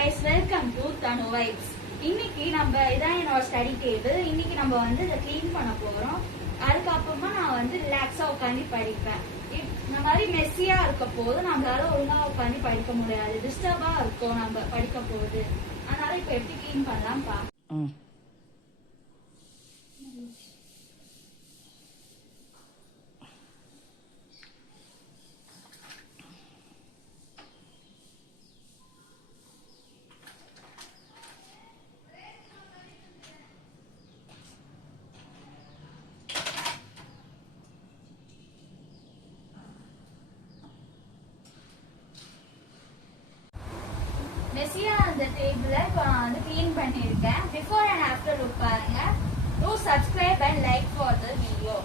guys, welcome to Tanu Vibes. இன்னைக்கு நம்ம இதான் என்னோட ஸ்டடி டேபிள். இன்னைக்கு நம்ம வந்து இதை க்ளீன் பண்ண போறோம். அதுக்கப்புறமா நான் வந்து ரிலாக்ஸா உட்காந்து படிப்பேன். இந்த மாதிரி மெஸ்ஸியா இருக்க போது நம்மளால ஒழுங்கா உட்காந்து படிக்க முடியாது, டிஸ்டர்பா இருக்கும் நம்ம படிக்க போகுது. அதனால இப்ப எப்படி க்ளீன் பண்ணலாம் பா. மெஸ்ஸியா அந்த டேபிள இப்போ நான் வந்து க்ளீன் பண்ணியிருக்கேன். பிஃபோர் அண்ட் ஆஃப்டர் லுக் பாருங்க. Two subscribe and like for the video.